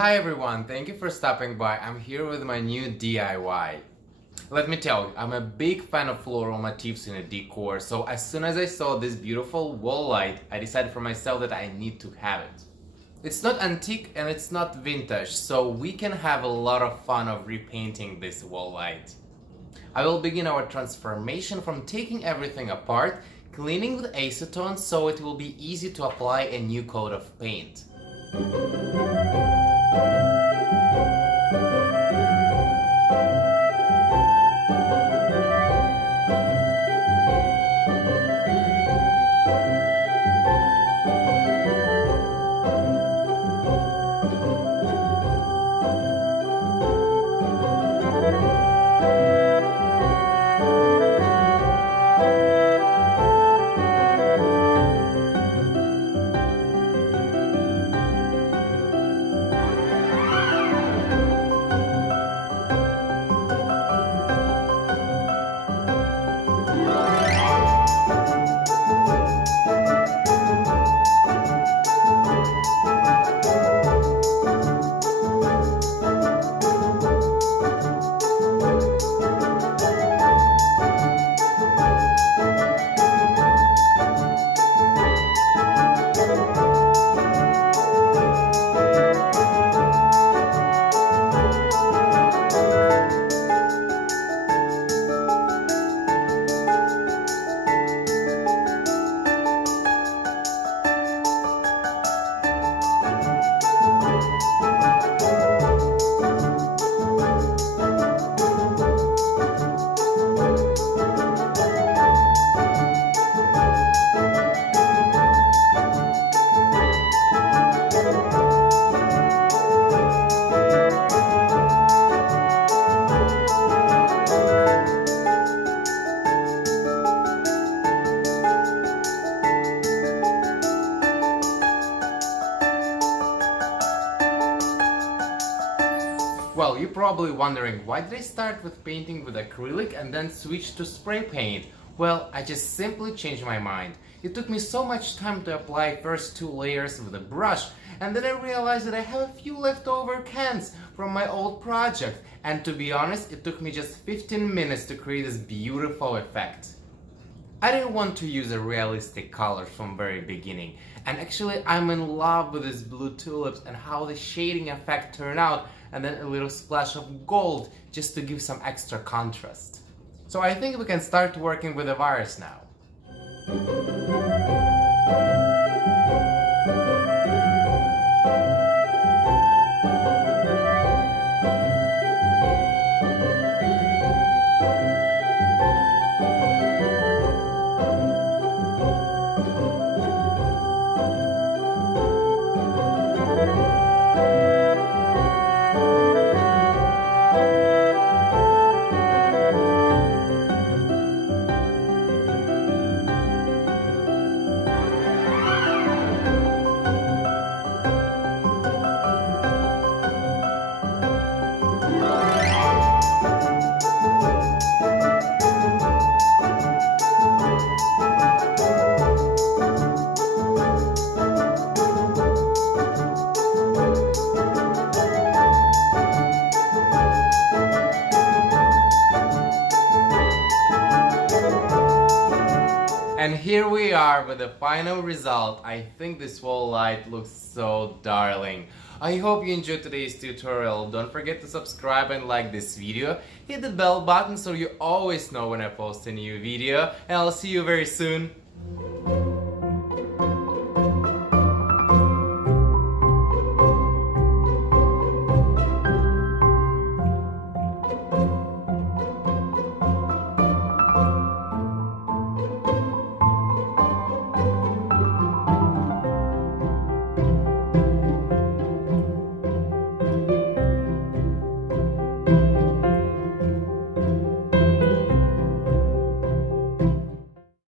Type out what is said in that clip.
Hi everyone, thank you for stopping by. I'm here with my new DIY. Let me tell you, I'm a big fan of floral motifs in a decor, so as soon as I saw this beautiful wall light, I decided for myself that I need to have it. It's not antique and it's not vintage, so we can have a lot of fun of repainting this wall light. I will begin our transformation from taking everything apart, cleaning with acetone so it will be easy to apply a new coat of paint. Well, you're probably wondering, why did I start with painting with acrylic and then switch to spray paint? Well, I just simply changed my mind. It took me so much time to apply first 2 layers with a brush, and then I realized that I have a few leftover cans from my old project, and to be honest, it took me just 15 minutes to create this beautiful effect. I didn't want to use a realistic color from very beginning, and actually I'm in love with these blue tulips and how the shading effect turned out, and then a little splash of gold just to give some extra contrast. So I think we can start working with the virus now. And here we are with the final result. I think this wall light looks so darling. I hope you enjoyed today's tutorial. Don't forget to subscribe and like this video. Hit the bell button so you always know when I post a new video. And I'll see you very soon.